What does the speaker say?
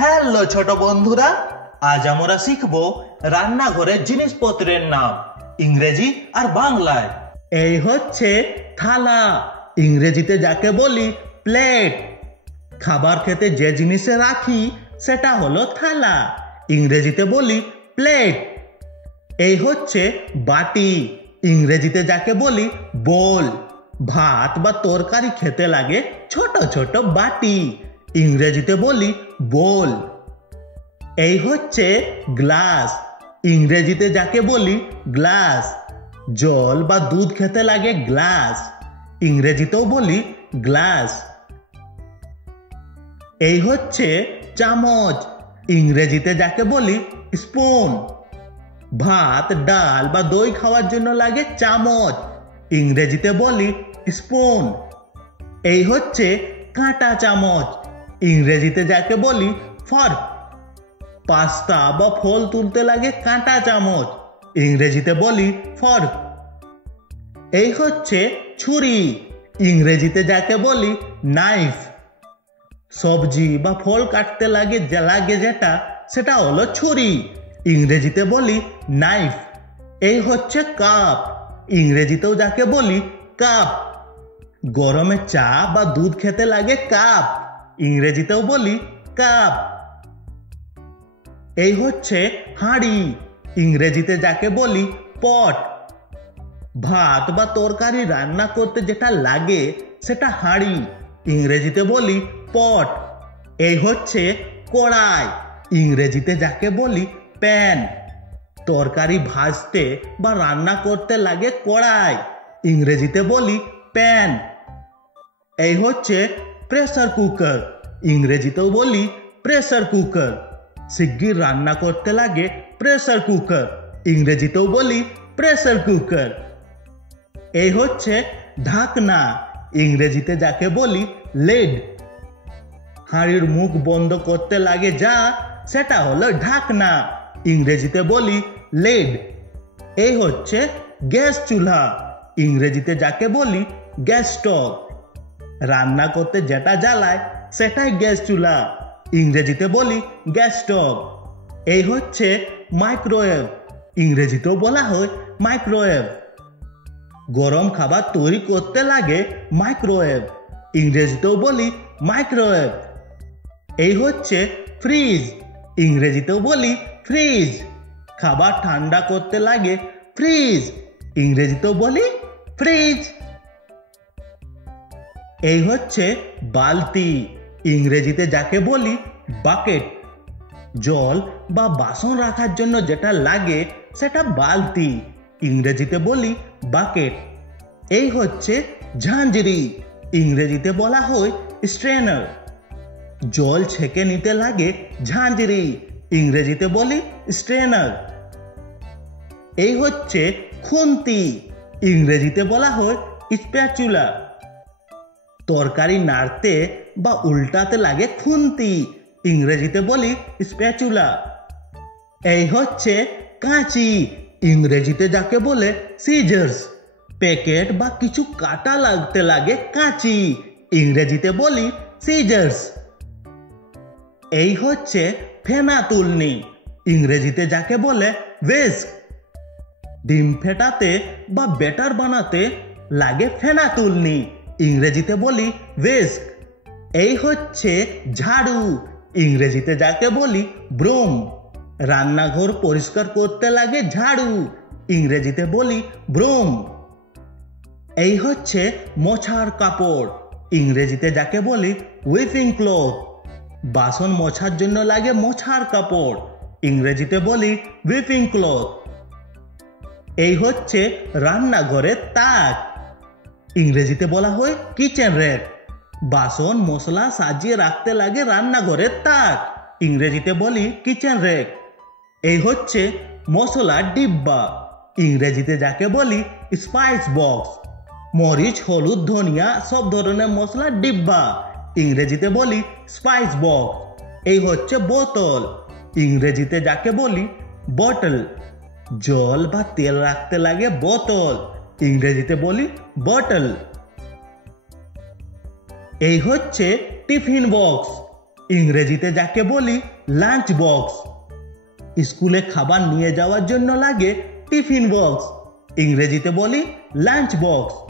Hello ছোট বন্ধুরা, আজ আমরা শিখব রান্নাঘরের জিনিসপত্রের নাম ইংরেজি আর বাংলায়। এই হচ্ছে থালা, ইংরেজিতে যাকে বলি প্লেট। খাবার খেতে যে জিনিসে রাখি সেটা হলো থালা, ইংরেজিতে বলি প্লেট। এই হচ্ছে বাটি, ইংরেজিতে যাকে বলি বোল। ভাত বা তরকারি খেতে লাগে ছোট ছোট বাটি, ইংরেজিতে বলি বোল। এই হচ্ছে গ্লাস, ইংরেজিতে যাকে বলি গ্লাস। জল বা দুধ খেতে লাগে গ্লাস, ইংরেজিতেও বলি গ্লাস। এই হচ্ছে চামচ, ইংরেজিতে যাকে বলি স্পুন। ভাত, ডাল বা দই খাওয়ার জন্য লাগে চামচ, ইংরেজিতে বলি স্পুন। এই হচ্ছে কাঁটা চামচ, ইংরেজিতে যাকে বলি ফর্ক। পাস্তা বা ফল তুলতে লাগে কাঁটা চামচ, ইংরেজিতে বলি ফর্ক। এই হচ্ছে ছুরি, ইংরেজিতে যাকে বলি নাইফ। সবজি বা ফল কাটতে লাগে যেটা সেটা হলো ছুরি, ইংরেজিতে বলি নাইফ। এই হচ্ছে কাপ, ইংরেজিতেও যাকে বলি কাপ। গরমে চা বা দুধ খেতে লাগে কাপ, ইংরেজিতেও বলি কাপ। এই হচ্ছে হাঁড়ি, ইংরেজিতে যাকে বলি পট। ভাত বা তরকারি রান্না করতে যেটা লাগে সেটা হাঁড়ি, ইংরেজিতে বলি পট। এই হচ্ছে কড়াই, ইংরেজিতে যাকে বলি প্যান। তরকারি ভাজতে বা রান্না করতে লাগে কড়াই, ইংরেজিতে বলি প্যান। এই হচ্ছে প্রেসার কুকার, ইংরেজিতেও বলি প্রেসার কুকার। শিগগির রান্না করতে লাগে প্রেসার কুকার, ইংরেজিতেও বলি প্রেসার কুকার। এই হচ্ছে ঢাকনা, ইংরেজিতে যাকে বলি লিড। হাঁড়ির মুখ বন্ধ করতে লাগে যা সেটা হলো ঢাকনা, ইংরেজিতে বলি লিড। এই হচ্ছে গ্যাস চুলা, ইংরেজিতে যাকে বলি গ্যাস স্টোভ। রান্না করতে যেটা জ্বালায় সেটাই গ্যাস চুলা, ইংরেজিতে বলি গ্যাস স্টোভ। এই হচ্ছে মাইক্রোওয়েভ, ইংরেজিতেও বলা হয় মাইক্রোওয়েভ। গরম খাবার তৈরি করতে লাগে মাইক্রোওয়েভ, ইংরেজিতেও বলি মাইক্রোওয়েভ। এই হচ্ছে ফ্রিজ, ইংরেজিতেও বলি ফ্রিজ। খাবার ঠান্ডা করতে লাগে ফ্রিজ, ইংরেজিতেও বলি ফ্রিজ। এই হচ্ছে বালতি, ইংরেজিতে যাকে বলি বাকেট। জল বা বাসন রাখার জন্য যেটা লাগে সেটা বালতি, ইংরেজিতে বলি বাকেট। এই হচ্ছে ঝাঁঝরি, ইংরেজিতে বলা হয় স্ট্রেনার। জল ছেঁকে নিতে লাগে ঝাঁঝরি, ইংরেজিতে বলি স্ট্রেনার। এই হচ্ছে খুন্তি, ইংরেজিতে বলা হয় স্প্যাচুলা। তরকারি নাড়তে বা উল্টাতে লাগে খুন্তি, ইংরেজিতে বলি স্প্যাচুলা। এই হচ্ছে কাঁচি, ইংরেজিতে যাকে বলে সিজার্স। প্যাকেট বা কিছু কাটা লাগতে লাগে কাঁচি, ইংরেজিতে বলি সিজার্স। এই হচ্ছে ফেনা তুলনি, ইংরেজিতে যাকে বলে হুইস্ক। ডিম ফেটাতে বা ব্যাটার বানাতে লাগে ফেনা তুলনি, ইংরেজিতে বলি হুইস্ক। এই হচ্ছে ঝাড়ু, ইংরেজিতে যাকে বলি ব্রুম। রান্নাঘর পরিষ্কার করতে লাগে ঝাড়ু, ইংরেজিতে বলি ব্রুম। এই হচ্ছে মোছার কাপড়, ইংরেজিতে যাকে বলি উইপিং ক্লথ। বাসন মোছার জন্য লাগে মোছার কাপড়, ইংরেজিতে বলি উইপিং ক্লথ। এই হচ্ছে রান্নাঘরের তাক, ইংরেজিতে বলা হয় কিচেন র্যাক। বাসন মশলা সাজিয়ে রাখতে লাগে রান্নাঘরের তাক, ইংরেজিতে বলি কিচেন র্যাক। এই হচ্ছে মশলার ডিব্বা, ইংরেজিতে যাকে বলি স্পাইস বক্স। মরিচ, হলুদ, ধনিয়া সব ধরনের মশলার ডিব্বা, ইংরেজিতে বলি স্পাইস বক্স। এই হচ্ছে বোতল, ইংরেজিতে যাকে বলি বটল। জল বা তেল রাখতে লাগে বোতল, ইংরেজিতে বলি বটল। এই হচ্ছে টিফিন বক্স, ইংরেজিতে যাকে বলি লাঞ্চ বক্স। স্কুলে খাবার নিয়ে যাওয়ার জন্য লাগে টিফিন বক্স, ইংরেজিতে বলি লাঞ্চ বক্স।